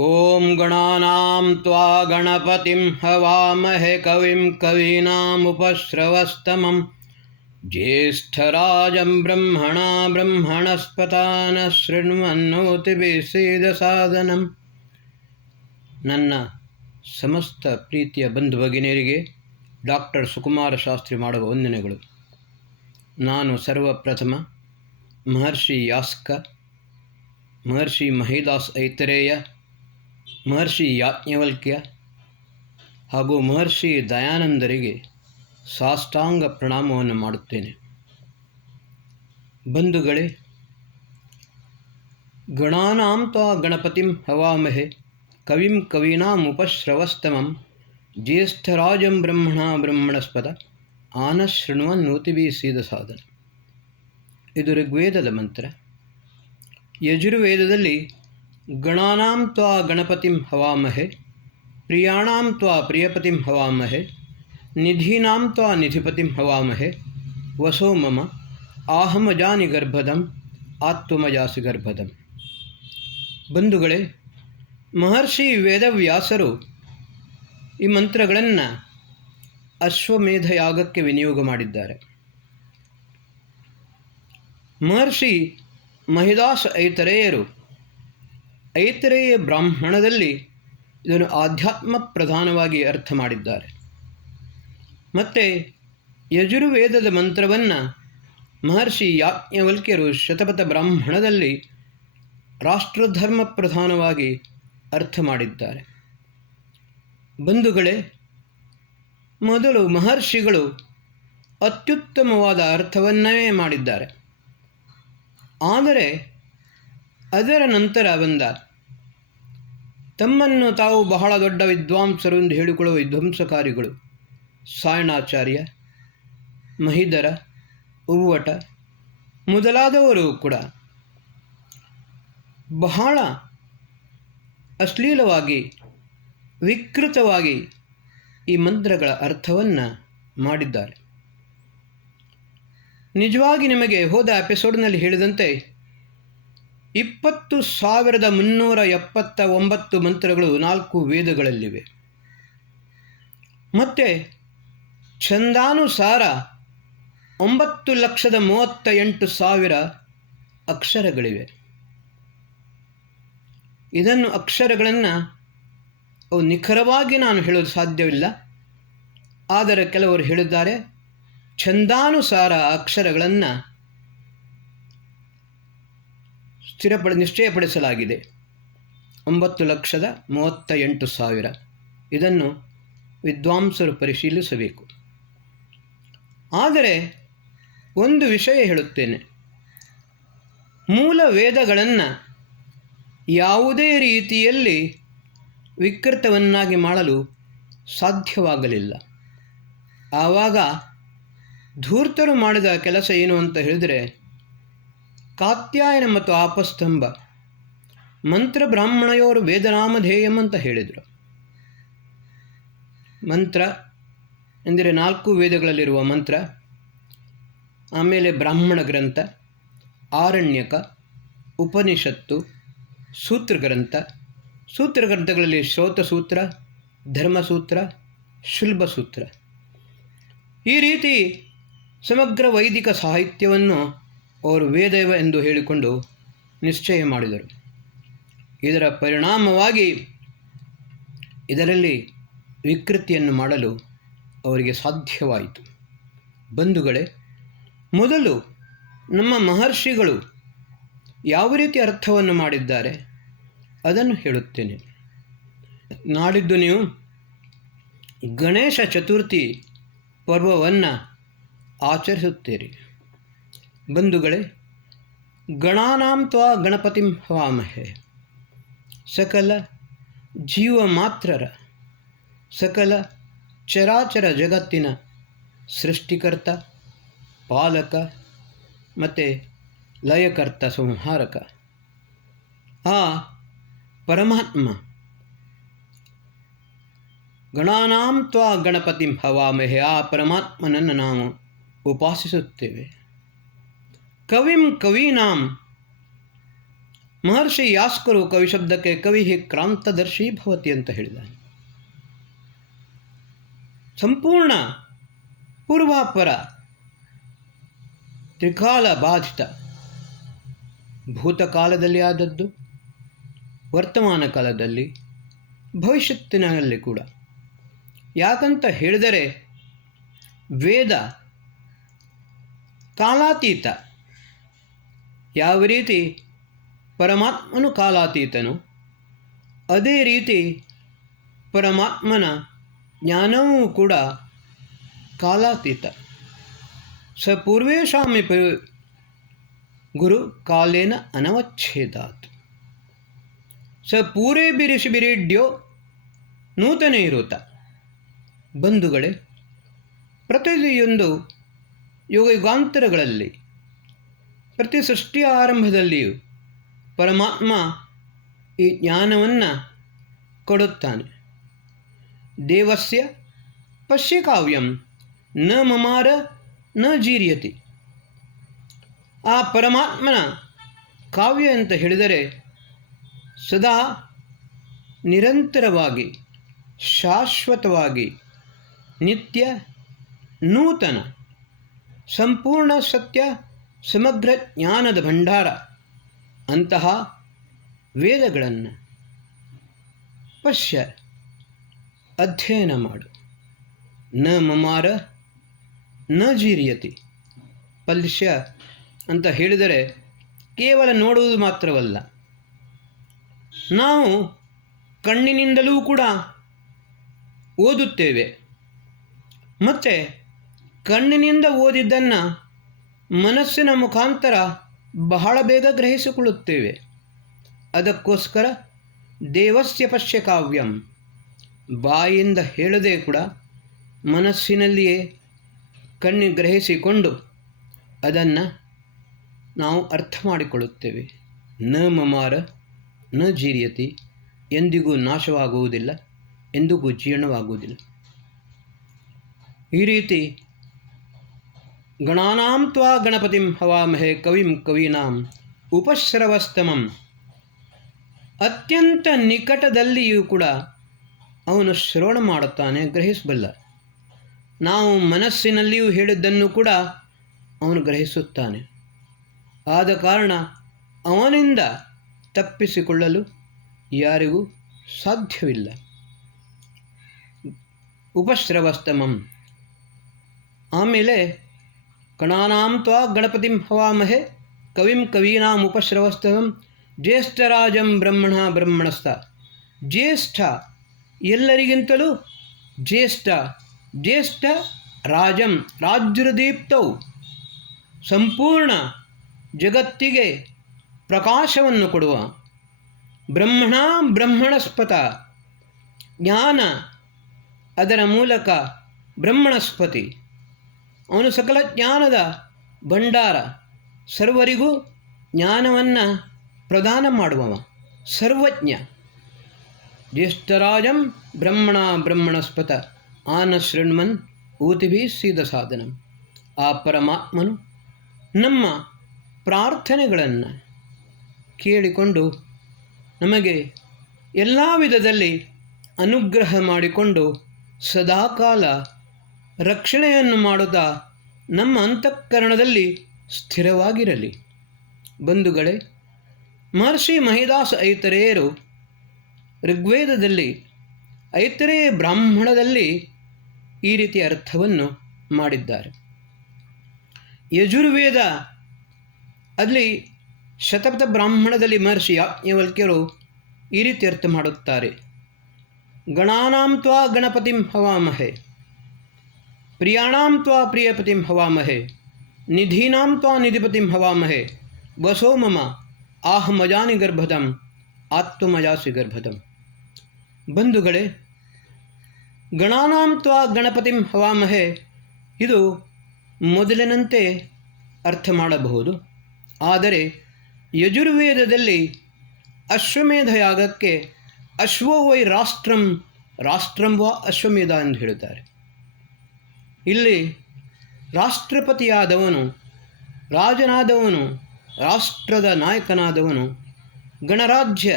ಓಂ ಗಣಾನಾಂ ತ್ವಾ ಗಣಪತಿಂ ಹವಾಮಹೆ ಕವಿಂ ಕವೀನಾಮುಪಶ್ರವಸ್ತಮಂ ಜ್ಯೇಷ್ಠರಾಜಂ ಬ್ರಹ್ಮಣಸ್ಪತಾನ ಶೃಣ್ವನ್ನೋತಿಭಿಸ್ಸೀದಸಾದನಂ. ನನ್ನ ಸಮಸ್ತ ಪ್ರೀತಿಯ ಬಂಧು ಭಗಿನಿಯರಿಗೆ ಡಾಕ್ಟರ್ ಸುಕುಮಾರ ಶಾಸ್ತ್ರಿ ಮಾಡುವ ವಂದನೆಗಳು. ನಾನು ಸರ್ವಪ್ರಥಮ ಮಹರ್ಷಿ ಯಾಸ್ಕ, ಮಹರ್ಷಿ ಮಹಿದಾಸ್ ಐತರೇಯ, ಮಹರ್ಷಿ ಯಾಜ್ಞವಲ್ಕ್ಯ ಹಾಗೂ ಮಹರ್ಷಿ ದಯಾನಂದರಿಗೆ ಸಾಷ್ಟಾಂಗ ಪ್ರಣಾಮವನ್ನು ಮಾಡುತ್ತೇನೆ. ಬಂಧುಗಳೇ, ಗಣಾನಾಂ ತ್ವಾ ಗಣಪತಿಂ ಹವಾಮಹೆ ಕವಿಂ ಕವೀನಾಮುಪಶ್ರವಸ್ತಮಂ ಜ್ಯೇಷ್ಠರಾಜಂ ಬ್ರಹ್ಮಣಸ್ಪತ ಆನಃ ಶೃಣ್ವನ್ನೋತಿಭಿಃ ಸೀದಸಾದನಂ. ಇದು ಋಗ್ವೇದದ ಮಂತ್ರ. ಯಜುರ್ವೇದದಲ್ಲಿ ಗಣಾನಾಂ ತ್ವಾ ಗಣಪತಿಂ ಹವಾಮಹೆ, ಪ್ರಿಯಾಣಾಂ ತ್ವಾ ಪ್ರಿಯಪತಿಂ ಹವಾಮಹೆ, ನಿಧೀನಾಂ ತ್ವಾ ನಿಧಿಪತಿಂ ಹವಾಮಹೆ, ವಸೋ ಮಮ ಆಹಮಜಾನಿ ಗರ್ಭದಂ ಆತ್ಮಜಾಸಿ ಗರ್ಭದಂ. ಬಂಧುಗಳೇ, ಮಹರ್ಷಿ ವೇದವ್ಯಾಸರು ಈ ಮಂತ್ರಗಳನ್ನು ಅಶ್ವಮೇಧ ಯಾಗಕ್ಕೆ ವಿನಿಯೋಗ ಮಾಡಿದ್ದಾರೆ. ಮಹರ್ಷಿ ಮಹಿದಾಸ್ ಐತರೇಯರು ಐತರೇಯ ಬ್ರಾಹ್ಮಣದಲ್ಲಿ ಇದನ್ನು ಆಧ್ಯಾತ್ಮ ಪ್ರಧಾನವಾಗಿ ಅರ್ಥ ಮಾಡಿದ್ದಾರೆ. ಮತ್ತು ಯಜುರ್ವೇದದ ಮಂತ್ರವನ್ನು ಮಹರ್ಷಿ ಯಾಜ್ಞವಲ್ಕ್ಯರು ಶತಪಥ ಬ್ರಾಹ್ಮಣದಲ್ಲಿ ರಾಷ್ಟ್ರಧರ್ಮ ಪ್ರಧಾನವಾಗಿ ಅರ್ಥ ಮಾಡಿದ್ದಾರೆ. ಬಂಧುಗಳೇ, ಮೊದಲು ಮಹರ್ಷಿಗಳು ಅತ್ಯುತ್ತಮವಾದ ಅರ್ಥವನ್ನೇ ಮಾಡಿದ್ದಾರೆ. ಆದರೆ ಅದರ ನಂತರ ಬಂದ ತಮ್ಮನ್ನು ತಾವು ಬಹಳ ದೊಡ್ಡ ವಿದ್ವಾಂಸರು ಎಂದು ಹೇಳಿಕೊಳ್ಳುವ ವಿಧ್ವಂಸಕಾರಿಗಳು ಸಾಯಣಾಚಾರ್ಯ, ಮಹಿಧರ, ಉವ್ವಟ ಮೊದಲಾದವರು ಕೂಡ ಬಹಳ ಅಶ್ಲೀಲವಾಗಿ ವಿಕೃತವಾಗಿ ಈ ಮಂತ್ರಗಳ ಅರ್ಥವನ್ನು ಮಾಡಿದ್ದಾರೆ. ನಿಜವಾಗಿ ನಿಮಗೆ ಹೋದ ಎಪಿಸೋಡ್ನಲ್ಲಿ ಹೇಳಿದಂತೆ 20,379 ಮಂತ್ರಗಳು 4 ವೇದಗಳಲ್ಲಿವೆ. ಮತ್ತು ಛಂದಾನುಸಾರ 9,38,000 ಅಕ್ಷರಗಳಿವೆ. ಇದನ್ನು ಅಕ್ಷರಗಳನ್ನು ನಿಖರವಾಗಿ ನಾನು ಹೇಳೋದು ಸಾಧ್ಯವಿಲ್ಲ. ಆದರೆ ಕೆಲವರು ಹೇಳಿದ್ದಾರೆ, ಛಂದಾನುಸಾರ ಅಕ್ಷರಗಳನ್ನು ನಿಶ್ಚಯಪಡಿಸಲಾಗಿದೆ 9,38,000. ಇದನ್ನು ವಿದ್ವಾಂಸರು ಪರಿಶೀಲಿಸಬೇಕು. ಆದರೆ ಒಂದು ವಿಷಯ ಹೇಳುತ್ತೇನೆ, ಮೂಲ ವೇದಗಳನ್ನು ಯಾವುದೇ ರೀತಿಯಲ್ಲಿ ವಿಕೃತವನ್ನಾಗಿ ಮಾಡಲು ಸಾಧ್ಯವಾಗಲಿಲ್ಲ. ಆವಾಗ ಧೂರ್ತರು ಮಾಡಿದ ಕೆಲಸ ಏನು ಅಂತ ಹೇಳಿದರೆ, ಕಾತ್ಯಾಯನ ಮತ್ತು ಆಪಸ್ತಂಭ ಮಂತ್ರ ಬ್ರಾಹ್ಮಣಯೋರು ವೇದನಾಮಧೇಯಂ ಅಂತ ಹೇಳಿದರು. ಮಂತ್ರ ಎಂದರೆ 4 ವೇದಗಳಲ್ಲಿರುವ ಮಂತ್ರ, ಆಮೇಲೆ ಬ್ರಾಹ್ಮಣ ಗ್ರಂಥ, ಆರಣ್ಯಕ, ಉಪನಿಷತ್ತು, ಸೂತ್ರಗ್ರಂಥ. ಸೂತ್ರಗ್ರಂಥಗಳಲ್ಲಿ ಶ್ರೋತಸೂತ್ರ, ಧರ್ಮಸೂತ್ರ, ಶುಲ್ಬಸೂತ್ರ. ಈ ರೀತಿ ಸಮಗ್ರ ವೈದಿಕ ಸಾಹಿತ್ಯವನ್ನು ಅವರು ವೇದವ ಎಂದು ಹೇಳಿಕೊಂಡು ನಿಶ್ಚಯ ಮಾಡಿದರು. ಇದರ ಪರಿಣಾಮವಾಗಿ ಇದರಲ್ಲಿ ವಿಕೃತಿಯನ್ನು ಮಾಡಲು ಅವರಿಗೆ ಸಾಧ್ಯವಾಯಿತು. ಬಂಧುಗಳೇ, ಮೊದಲು ನಮ್ಮ ಮಹರ್ಷಿಗಳು ಯಾವ ರೀತಿ ಅರ್ಥವನ್ನು ಮಾಡಿದ್ದಾರೆ ಅದನ್ನು ಹೇಳುತ್ತೇನೆ. ನಾಡಿದ್ದು ನೀವು ಗಣೇಶ ಚತುರ್ಥಿ ಪರ್ವವನ್ನು ಆಚರಿಸುತ್ತೀರಿ. ಬಂಧುಗಳೇ, ಗಣಾನಾಂ ತ್ವಾ ಗಣಪತಿಂ ಹವಾಮಹೆ, ಸಕಲ ಜೀವ ಮಾತ್ರರ, ಸಕಲ ಚರಾಚರ ಜಗತ್ತಿನ ಸೃಷ್ಟಿಕರ್ತ, ಪಾಲಕ ಮತ್ತು ಲಯಕರ್ತ, ಸಂಹಾರಕ ಆ ಪರಮಾತ್ಮ ಗಣಾನಾಂ ತ್ವಾ ಗಣಪತಿಂ ಹವಾಮಹೆ, ಆ ಪರಮಾತ್ಮನನ್ನು ನಾವು ಉಪಾಸಿಸುತ್ತೇವೆ. ಕವಿಂ ಕವೀನಾಂ ಮಹರ್ಷಿ ಯಾಸ್ಕರು ಕವಿ ಶಬ್ದಕ್ಕೆ ಕವಿ ಕ್ರಾಂತದರ್ಶಿ ಭವತಿ ಅಂತ ಹೇಳಿದ್ದಾನೆ. ಸಂಪೂರ್ಣ ಪೂರ್ವಾಪರ ತ್ರಿಕಾಲ ಬಾಧಿತ, ಭೂತಕಾಲದಲ್ಲಿ ಆದದ್ದು, ವರ್ತಮಾನ ಕಾಲದಲ್ಲಿ, ಭವಿಷ್ಯತ್ತಿನಲ್ಲಿ ಕೂಡ. ಯಾಕಂತ ಹೇಳಿದರೆ ವೇದ ಕಾಲಾತೀತ. ಯಾವ ರೀತಿ ಪರಮಾತ್ಮನು ಕಾಲಾತೀತನು, ಅದೇ ರೀತಿ ಪರಮಾತ್ಮನ ಜ್ಞಾನವೂ ಕೂಡ ಕಾಲಾತೀತ. ಸ ಪೂರ್ವೇಷಾಮಪಿ ಗುರು ಕಾಲೇನ ಅನವಚ್ಛೇದಾತ್. ಸ ಪೂರೇ ಬಿರಿಸಿಬಿರಿಡ್ಯೋ ನೂತನೇ ಇರುತ್ತ. ಬಂಧುಗಳೇ, ಪ್ರತಿಯೊಂದು ಯುಗಾಂತರಗಳಲ್ಲಿ, ಪ್ರತಿ ಸೃಷ್ಟಿಯ ಆರಂಭದಲ್ಲಿಯೂ ಪರಮಾತ್ಮ ಈ ಜ್ಞಾನವನ್ನು ಕೊಡುತ್ತಾನೆ. ದೇವಸ್ಯ ಪಶ್ಯ ಕಾವ್ಯಂ ನ ಮಮಾರ ನ ಜೀರ್ಯತಿ. ಆ ಪರಮಾತ್ಮನ ಕಾವ್ಯ ಅಂತ ಹೇಳಿದರೆ ಸದಾ ನಿರಂತರವಾಗಿ, ಶಾಶ್ವತವಾಗಿ, ನಿತ್ಯ, ನೂತನ, ಸಂಪೂರ್ಣ ಸತ್ಯ, ಸಮಗ್ರ ಜ್ಞಾನದ ಭಂಡಾರ. ಅಂತಹ ವೇದಗಳನ್ನು ಪಶ್ಯ, ಅಧ್ಯಯನ ಮಾಡು. ನ ಮಮಾರ ನ ಜೀರ್ಯತಿ. ಪಲ್ಯ ಅಂತ ಹೇಳಿದರೆ ಕೇವಲ ನೋಡುವುದು ಮಾತ್ರವಲ್ಲ, ನಾವು ಕಣ್ಣಿನಿಂದಲೂ ಕೂಡ ಓದುತ್ತೇವೆ. ಮತ್ತು ಕಣ್ಣಿನಿಂದ ಓದಿದ್ದನ್ನು ಮನಸ್ಸಿನ ಮುಖಾಂತರ ಬಹಳ ಬೇಗ ಗ್ರಹಿಸಿಕೊಳ್ಳುತ್ತೇವೆ. ಅದಕ್ಕೋಸ್ಕರ ದೇವಸ್ಯ ಪಶ್ಯ ಕಾವ್ಯಂ, ಬಾಯಿಂದ ಹೇಳದೆ ಕೂಡ ಮನಸ್ಸಿನಲ್ಲಿಯೇ ಗ್ರಹಿಸಿಕೊಂಡು ಅದನ್ನು ನಾವು ಅರ್ಥ ಮಾಡಿಕೊಳ್ಳುತ್ತೇವೆ. ನ ಮಮಾರ ನ ಜೀರ್ಯತಿ. ಎಂದಿಗೂ ನಾಶವಾಗುವುದಿಲ್ಲ, ಎಂದಿಗೂ ಜೀರ್ಣವಾಗುವುದಿಲ್ಲ. ಈ ರೀತಿ ಗಣಾನಾಂ ತ್ವಾ ಗಣಪತಿಂ ಹವಾಮಹೇ ಕವಿಂ ಕವೀನಾಂ ಉಪಶ್ರವಸ್ತಮಂ. ಅತ್ಯಂತ ನಿಕಟದಲ್ಲಿಯೂ ಕೂಡ ಅವನು ಶ್ರವಣ ಮಾಡುತ್ತಾನೆ, ಗ್ರಹಿಸಬಲ್ಲ. ನಾವು ಮನಸ್ಸಿನಲ್ಲಿಯೂ ಹೇಳಿದ್ದನ್ನು ಕೂಡ ಅವನು ಗ್ರಹಿಸುತ್ತಾನೆ. ಆದ ಕಾರಣ ಅವನಿಂದ ತಪ್ಪಿಸಿಕೊಳ್ಳಲು ಯಾರಿಗೂ ಸಾಧ್ಯವಿಲ್ಲ. ಉಪಶ್ರವಸ್ತಮಂ. ಆಮೇಲೆ ಗಣಾನಾಂ ತ್ವಾ ಗಣಪತಿಂ ಹವಾಮಹೇ ಕವಿಂ ಕವೀನಾಂ ಉಪಶ್ರವಸ್ತಮಂ ಜ್ಯೇಷ್ಠರಾಜಂ ಬ್ರಹ್ಮಣ ಬ್ರಹ್ಮಣಸ್ಥ. ಜ್ಯೇಷ್ಠ, ಎಲ್ಲರಿಗಿಂತಲೂ ಜ್ಯೇಷ್ಠ. ಜ್ಯೇಷ್ಠ ರಾಜಂ, ರಾಜ್ಯದೀಪ್ತೌ. ಸಂಪೂರ್ಣ ಜಗತ್ತಿಗೆ ಪ್ರಕಾಶವನ್ನು ಕೊಡುವ ಬ್ರಹ್ಮಣ ಬ್ರಹ್ಮಣಸ್ಪತ. ಜ್ಞಾನ, ಅದರ ಮೂಲಕ ಬ್ರಹ್ಮಣಸ್ಪತಿ. ಅವನು ಸಕಲ ಜ್ಞಾನದ ಭಂಡಾರ, ಸರ್ವರಿಗೂ ಜ್ಞಾನವನ್ನು ಪ್ರದಾನ ಮಾಡುವವ, ಸರ್ವಜ್ಞ. ಜ್ಯೇಷ್ಠರಾಜಂ ಬ್ರಹ್ಮಣ ಬ್ರಹ್ಮಣಸ್ಪತ ಆನ ಶೃಣ್ವನ್ ಊತಿಭಿ ಸೀದ ಸಾಧನಂ. ಆ ಪರಮಾತ್ಮನು ನಮ್ಮ ಪ್ರಾರ್ಥನೆಗಳನ್ನು ಕೇಳಿಕೊಂಡು ನಮಗೆ ಎಲ್ಲ ವಿಧದಲ್ಲಿ ಅನುಗ್ರಹ ಮಾಡಿಕೊಂಡು ಸದಾಕಾಲ ರಕ್ಷಣೆಯನ್ನು ಮಾಡುತ್ತಾ ನಮ್ಮ ಅಂತಃಕರಣದಲ್ಲಿ ಸ್ಥಿರವಾಗಿರಲಿ. ಬಂಧುಗಳೇ, ಮಹರ್ಷಿ ಮಹಿದಾಸ ಐತರೇಯರು ಋಗ್ವೇದದಲ್ಲಿ, ಐತರೇಯ ಬ್ರಾಹ್ಮಣದಲ್ಲಿ ಈ ರೀತಿಯ ಅರ್ಥವನ್ನು ಮಾಡಿದ್ದಾರೆ. ಯಜುರ್ವೇದ ಅಲ್ಲಿ ಶತಪಥ ಬ್ರಾಹ್ಮಣದಲ್ಲಿ ಮಹರ್ಷಿ ಯಾಜ್ಞವಲ್ಕ್ಯರು ಈ ರೀತಿ ಅರ್ಥ ಮಾಡುತ್ತಾರೆ. ಗಣಾನಾಂ ತ್ವಾ ಗಣಪತಿಂ ಹವಾಮಹೇ, ಪ್ರಿಯಾಣಾಂ ತ್ವಾ ಪ್ರಿಯಪತಿಂ ಹವಾಮಹೇ, ನಿಧೀನಾಂ ತ್ವಾ ನಿಧಿಪತಿಂ ಹವಾಮಹೇ, ವಸೋ ಮಮ ಆಹಮಜಾನಿ ಗರ್ಭದಂ ಆತ್ಮಜಾಸಿ ಗರ್ಭದಂ. ಬಂಧುಗಳೇ, ಗಣಾನಾಂ ತ್ವಾ ಗಣಪತಿಂ ಹವಾಮಹೇ ಇದು ಮೊದಲಿನಂತೆ ಅರ್ಥ ಮಾಡಬಹುದು. ಆದರೆ ಯಜುರ್ವೇದದಲ್ಲಿ ಅಶ್ವಮೇಧ ಯಾಗಕ್ಕೆ ಅಶ್ವೋ ವೈ ರಾಷ್ಟ್ರಂ, ರಾಷ್ಟ್ರಂ ವಾ ಅಶ್ವಮೇಧ ಎಂದು ಹೇಳುತ್ತಾರೆ. ಇಲ್ಲಿ ರಾಷ್ಟ್ರಪತಿಯಾದವನು, ರಾಜನಾದವನು, ರಾಷ್ಟ್ರದ ನಾಯಕನಾದವನು ಗಣರಾಜ್ಯ.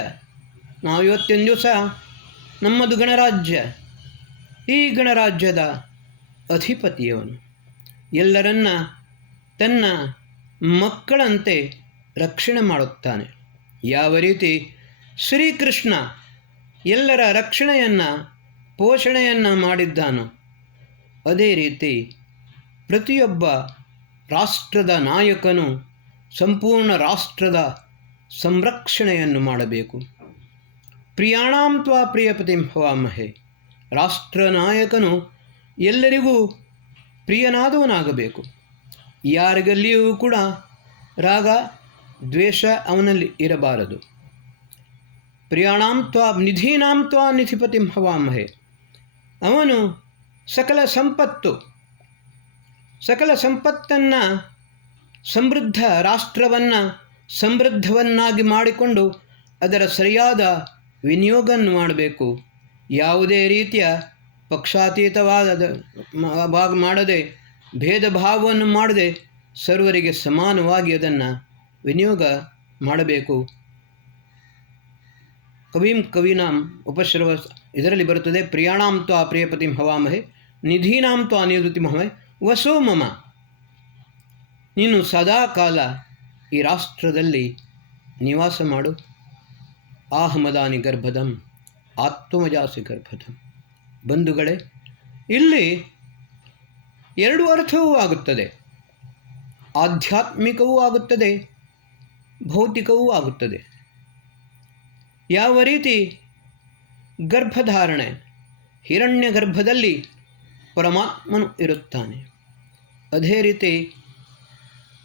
ನಾವು ಇವತ್ತಿನ ದಿವಸ ನಮ್ಮದು ಗಣರಾಜ್ಯ. ಈ ಗಣರಾಜ್ಯದ ಅಧಿಪತಿಯವನು ಎಲ್ಲರನ್ನ ತನ್ನ ಮಕ್ಕಳಂತೆ ರಕ್ಷಣೆ ಮಾಡುತ್ತಾನೆ. ಯಾವ ರೀತಿ ಶ್ರೀಕೃಷ್ಣ ಎಲ್ಲರ ರಕ್ಷಣೆಯನ್ನು ಪೋಷಣೆಯನ್ನು ಮಾಡಿದ್ದಾನೋ ಅದೇ ರೀತಿ ಪ್ರತಿಯೊಬ್ಬ ರಾಷ್ಟ್ರದ ನಾಯಕನು ಸಂಪೂರ್ಣ ರಾಷ್ಟ್ರದ ಸಂರಕ್ಷಣೆಯನ್ನು ಮಾಡಬೇಕು. ಪ್ರಿಯಾಣಾಂ ತ್ವಾ ಪ್ರಿಯಪತಿಂ ಹವಾಮಹೇ. ರಾಷ್ಟ್ರ ನಾಯಕನು ಎಲ್ಲರಿಗೂ ಪ್ರಿಯನಾದವನಾಗಬೇಕು. ಯಾರಿಗಲ್ಲಿಯೂ ಕೂಡ ರಾಗ ದ್ವೇಷ ಅವನಲ್ಲಿ ಇರಬಾರದು. ಪ್ರಿಯಾಣಾಂ ತ್ವಾ ನಿಧೀನಾಂ ತ್ವಾ ನಿಧಿಪತಿಂ ಹವಾಮಹೇ. ಅವನು ಸಕಲ ಸಂಪತ್ತನ್ನು ಸಮೃದ್ಧ ರಾಷ್ಟ್ರವನ್ನು ಸಮೃದ್ಧವನ್ನಾಗಿ ಮಾಡಿಕೊಂಡು ಅದರ ಸರಿಯಾದ ವಿನಿಯೋಗವನ್ನು ಮಾಡಬೇಕು. ಯಾವುದೇ ರೀತಿಯ ಪಕ್ಷಾತೀತವಾದ ಮಾಡದೆ ಭೇದ ಭಾವವನ್ನು ಮಾಡದೆ ಸರ್ವರಿಗೆ ಸಮಾನವಾಗಿ ಅದನ್ನು ವಿನಿಯೋಗ ಮಾಡಬೇಕು. ಕವೀನಾಂ ಉಪಶ್ರವ ಇದರಲ್ಲಿ ಬರುತ್ತದೆ. ಪ್ರಿಯಾಣಾಂ ತ್ವಾ ಪ್ರಿಯಪತಿಂ ಹವಾಮಹೇ ನಿಧೀನಾಂ ತ್ವಾ ನಿವೃತ್ತಿಂ ಹವಾಮಹೇ ವಸೋ ಮಮ. ನೀನು ಸದಾಕಾಲ ಈ ರಾಷ್ಟ್ರದಲ್ಲಿ ನಿವಾಸ ಮಾಡು. ಆಹಮದಾನಿ ಗರ್ಭದಂ ಆತ್ಮಜಾಸಿ ಗರ್ಭದಂ. ಬಂಧುಗಳೇ, ಇಲ್ಲಿ ಎರಡು ಅರ್ಥವೂ ಆಗುತ್ತದೆ. ಆಧ್ಯಾತ್ಮಿಕವೂ ಆಗುತ್ತದೆ, ಭೌತಿಕವೂ ಆಗುತ್ತದೆ. ಯಾವ ರೀತಿ ಗರ್ಭಧಾರಣೆ, ಹಿರಣ್ಯ ಗರ್ಭದಲ್ಲಿ ಪರಮಾತ್ಮನು ಇರುತ್ತಾನೆ, ಅದೇ ರೀತಿ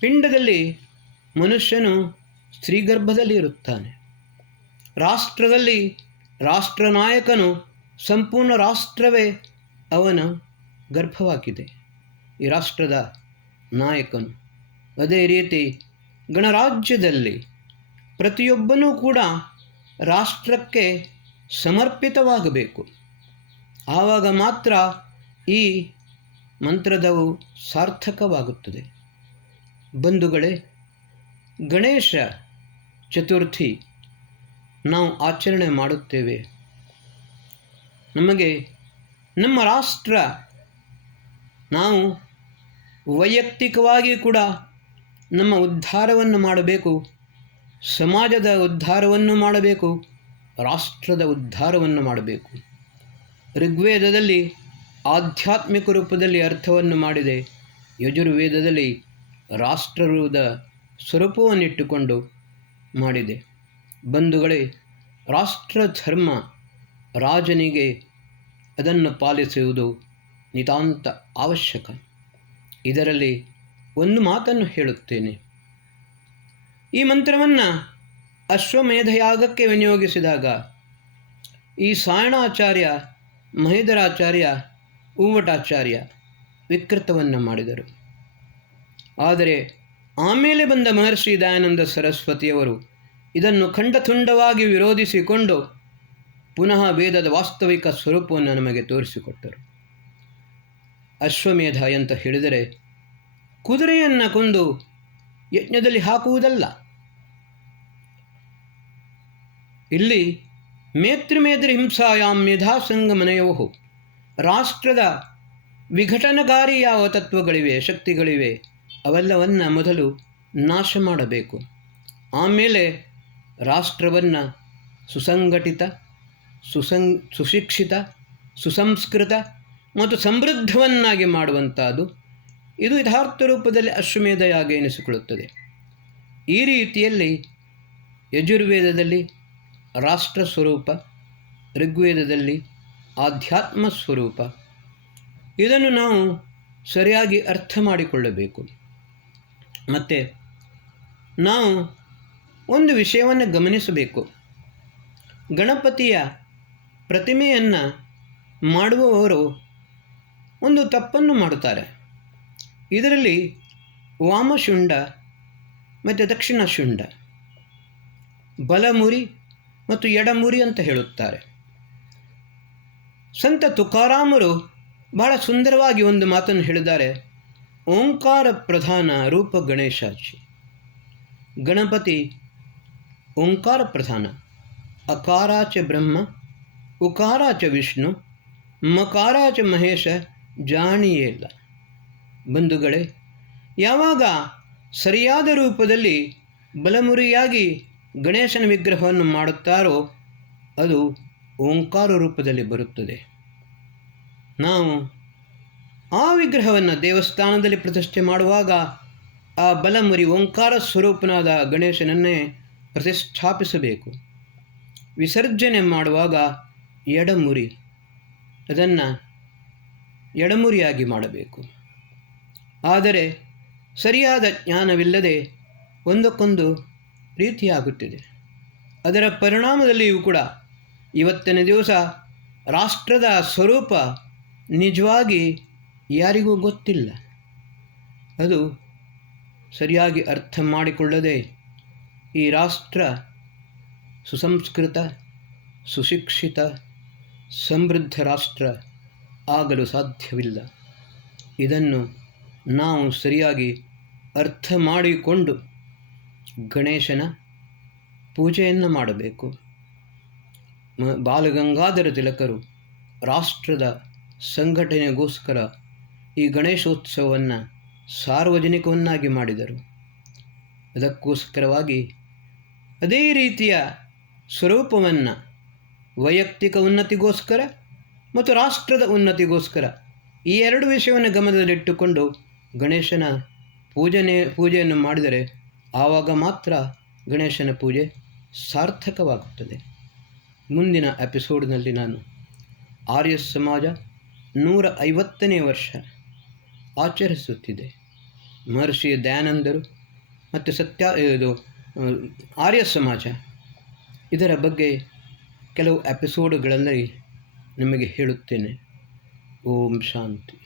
ಪಿಂಡದಲ್ಲಿ ಮನುಷ್ಯನು ಸ್ತ್ರೀಗರ್ಭದಲ್ಲಿ ಇರುತ್ತಾನೆ. ರಾಷ್ಟ್ರದಲ್ಲಿ ರಾಷ್ಟ್ರನಾಯಕನು ಸಂಪೂರ್ಣ ರಾಷ್ಟ್ರವೇ ಅವನ ಗರ್ಭವಾಗಿದೆ, ಈ ರಾಷ್ಟ್ರದ ನಾಯಕನು. ಅದೇ ರೀತಿ ಗಣರಾಜ್ಯದಲ್ಲಿ ಪ್ರತಿಯೊಬ್ಬನೂ ಕೂಡ ರಾಷ್ಟ್ರಕ್ಕೆ ಸಮರ್ಪಿತವಾಗಬೇಕು. ಆವಾಗ ಮಾತ್ರ ಈ ಮಂತ್ರದವು ಸಾರ್ಥಕವಾಗುತ್ತದೆ. ಬಂಧುಗಳೇ, ಗಣೇಶ ಚತುರ್ಥಿ ನಾವು ಆಚರಣೆ ಮಾಡುತ್ತೇವೆ. ನಮಗೆ ನಮ್ಮ ರಾಷ್ಟ್ರ, ನಾವು ವೈಯಕ್ತಿಕವಾಗಿ ಕೂಡ ನಮ್ಮ ಉದ್ಧಾರವನ್ನು ಮಾಡಬೇಕು, ಸಮಾಜದ ಉದ್ಧಾರವನ್ನು ಮಾಡಬೇಕು, ರಾಷ್ಟ್ರದ ಉದ್ಧಾರವನ್ನು ಮಾಡಬೇಕು. ಋಗ್ವೇದದಲ್ಲಿ ಆಧ್ಯಾತ್ಮಿಕ ರೂಪದಲ್ಲಿ ಅರ್ಥವನ್ನು ಮಾಡಿದೆ, ಯಜುರ್ವೇದದಲ್ಲಿ ರಾಷ್ಟ್ರದ ಸ್ವರೂಪವನ್ನಿಟ್ಟುಕೊಂಡು ಮಾಡಿದೆ. ಬಂಧುಗಳೇ, ರಾಷ್ಟ್ರ ಧರ್ಮ ರಾಜನಿಗೆ ಅದನ್ನು ಪಾಲಿಸುವುದು ನಿತಾಂತ ಅವಶ್ಯಕ. ಇದರಲ್ಲಿ ಒಂದು ಮಾತನ್ನು ಹೇಳುತ್ತೇನೆ. ಈ ಮಂತ್ರವನ್ನು ಅಶ್ವಮೇಧಯಾಗಕ್ಕೆ ವಿನಿಯೋಗಿಸಿದಾಗ ಈ ಸಾಯಣಾಚಾರ್ಯ, ಮಹೇದರಾಚಾರ್ಯ, ಊವಟಾಚಾರ್ಯ ವಿಕೃತವನ್ನು ಮಾಡಿದರು. ಆದರೆ ಆಮೇಲೆ ಬಂದ ಮಹರ್ಷಿ ದಯಾನಂದ ಸರಸ್ವತಿಯವರು ಇದನ್ನು ಖಂಡತುಂಡವಾಗಿ ವಿರೋಧಿಸಿಕೊಂಡು ಪುನಃ ವೇದದ ವಾಸ್ತವಿಕ ಸ್ವರೂಪವನ್ನು ನಮಗೆ ತೋರಿಸಿಕೊಟ್ಟರು. ಅಶ್ವಮೇಧ ಅಂತ ಹೇಳಿದರೆ ಕುದುರೆಯನ್ನು ಕೊಂದು ಯಜ್ಞದಲ್ಲಿ ಹಾಕುವುದಲ್ಲ. ಇಲ್ಲಿ ಮೇತೃಮೇತೃ ಹಿಂಸಾಯಾಂ ಮೇಧಾ ಸಂಗಮನಯೋಹು. ರಾಷ್ಟ್ರದ ವಿಘಟನಕಾರಿ ಯಾವ ತತ್ವಗಳಿವೆ, ಶಕ್ತಿಗಳಿವೆ, ಅವೆಲ್ಲವನ್ನು ಮೊದಲು ನಾಶ ಮಾಡಬೇಕು. ಆಮೇಲೆ ರಾಷ್ಟ್ರವನ್ನು ಸುಸಂಘಟಿತ, ಸುಶಿಕ್ಷಿತ, ಸುಸಂಸ್ಕೃತ ಮತ್ತು ಸಮೃದ್ಧವನ್ನಾಗಿ ಮಾಡುವಂಥದ್ದು ಇದು ಯಥಾರ್ಥ ರೂಪದಲ್ಲಿ ಅಶ್ವಮೇಧ ಯಾಗ ಎನಿಸಿಕೊಳ್ಳುತ್ತದೆ. ಈ ರೀತಿಯಲ್ಲಿ ಯಜುರ್ವೇದದಲ್ಲಿ ರಾಷ್ಟ್ರ ಸ್ವರೂಪ, ಋಗ್ವೇದದಲ್ಲಿ ಆಧ್ಯಾತ್ಮ ಸ್ವರೂಪ, ಇದನ್ನು ನಾವು ಸರಿಯಾಗಿ ಅರ್ಥ ಮಾಡಿಕೊಳ್ಳಬೇಕು. ಮತ್ತು ನಾವು ಒಂದು ವಿಷಯವನ್ನು ಗಮನಿಸಬೇಕು. ಗಣಪತಿಯ ಪ್ರತಿಮೆಯನ್ನು ಮಾಡುವವರು ಒಂದು ತಪ್ಪನ್ನು ಮಾಡುತ್ತಾರೆ. ಇದರಲ್ಲಿ ವಾಮಶುಂಡ ಮತ್ತು ದಕ್ಷಿಣ ಶುಂಡ, ಬಲಮುರಿ ಮತ್ತು ಎಡಮುರಿ ಅಂತ ಹೇಳುತ್ತಾರೆ. ಸಂತ ತುಕಾರಾಮರು ಬಹಳ ಸುಂದರವಾಗಿ ಒಂದು ಮಾತನ್ನು ಹೇಳಿದ್ದಾರೆ. ಓಂಕಾರ ಪ್ರಧಾನ ರೂಪ ಗಣೇಶಾಚಿ. ಗಣಪತಿ ಓಂಕಾರ ಪ್ರಧಾನ. ಅಕಾರಾಚ ಬ್ರಹ್ಮ, ಉಕಾರಾಚ ವಿಷ್ಣು, ಮಕಾರಾಚ ಮಹೇಶ ಜಾಣಿಯೇ ಇಲ್ಲ. ಬಂಧುಗಳೇ, ಯಾವಾಗ ಸರಿಯಾದ ರೂಪದಲ್ಲಿ ಬಲಮುರಿಯಾಗಿ ಗಣೇಶನ ವಿಗ್ರಹವನ್ನು ಮಾಡುತ್ತಾರೋ ಅದು ಓಂಕಾರ ರೂಪದಲ್ಲಿ ಬರುತ್ತದೆ. ನಾವು ಆ ವಿಗ್ರಹವನ್ನು ದೇವಸ್ಥಾನದಲ್ಲಿ ಪ್ರತಿಷ್ಠೆ ಮಾಡುವಾಗ ಆ ಬಲಮುರಿ ಓಂಕಾರ ಸ್ವರೂಪನಾದ ಗಣೇಶನನ್ನೇ ಪ್ರತಿಷ್ಠಾಪಿಸಬೇಕು. ವಿಸರ್ಜನೆ ಮಾಡುವಾಗ ಎಡಮುರಿ, ಅದನ್ನು ಎಡಮುರಿಯಾಗಿ ಮಾಡಬೇಕು. ಆದರೆ ಸರಿಯಾದ ಜ್ಞಾನವಿಲ್ಲದೆ ಒಂದಕ್ಕೊಂದು ರೀತಿಯಾಗುತ್ತಿದೆ. ಅದರ ಪರಿಣಾಮದಲ್ಲಿಯೂ ಕೂಡ ಇವತ್ತಿನ ದಿವಸ ರಾಷ್ಟ್ರದ ಸ್ವರೂಪ ನಿಜವಾಗಿ ಯಾರಿಗೂ ಗೊತ್ತಿಲ್ಲ. ಅದು ಸರಿಯಾಗಿ ಅರ್ಥ ಮಾಡಿಕೊಳ್ಳದೆ ಈ ರಾಷ್ಟ್ರ ಸುಸಂಸ್ಕೃತ, ಸುಶಿಕ್ಷಿತ, ಸಮೃದ್ಧ ರಾಷ್ಟ್ರ ಆಗಲು ಸಾಧ್ಯವಿಲ್ಲ. ಇದನ್ನು ನಾವು ಸರಿಯಾಗಿ ಅರ್ಥ ಮಾಡಿಕೊಂಡು ಗಣೇಶನ ಪೂಜೆಯನ್ನು ಮಾಡಬೇಕು. ಬಾಲಗಂಗಾಧರ ತಿಲಕರು ರಾಷ್ಟ್ರದ ಸಂಘಟನೆಗೋಸ್ಕರ ಈ ಗಣೇಶೋತ್ಸವವನ್ನು ಸಾರ್ವಜನಿಕವನ್ನಾಗಿ ಮಾಡಿದರು. ಅದಕ್ಕೋಸ್ಕರವಾಗಿ ಅದೇ ರೀತಿಯ ಸ್ವರೂಪವನ್ನು ವೈಯಕ್ತಿಕ ಉನ್ನತಿಗೋಸ್ಕರ ಮತ್ತು ರಾಷ್ಟ್ರದ ಉನ್ನತಿಗೋಸ್ಕರ ಈ ಎರಡು ವಿಷಯವನ್ನು ಗಮನದಲ್ಲಿಟ್ಟುಕೊಂಡು ಗಣೇಶನ ಪೂಜೆಯನ್ನು ಮಾಡಿದರೆ ಆವಾಗ ಮಾತ್ರ ಗಣೇಶನ ಪೂಜೆ ಸಾರ್ಥಕವಾಗುತ್ತದೆ. ಮುಂದಿನ ಎಪಿಸೋಡ್ನಲ್ಲಿ ನಾನು ಆರ್ಯ ಸಮಾಜ 150ನೇ ವರ್ಷ ಆಚರಿಸುತ್ತಿದೆ. ಮಹರ್ಷಿ ದಯಾನಂದರು ಮತ್ತು ಆರ್ಯ ಸಮಾಜ ಇದರ ಬಗ್ಗೆ ಕೆಲವು ಎಪಿಸೋಡ್ಗಳಲ್ಲಿ ನಿಮಗೆ ಹೇಳುತ್ತೇನೆ. ಓಂ ಶಾಂತಿ.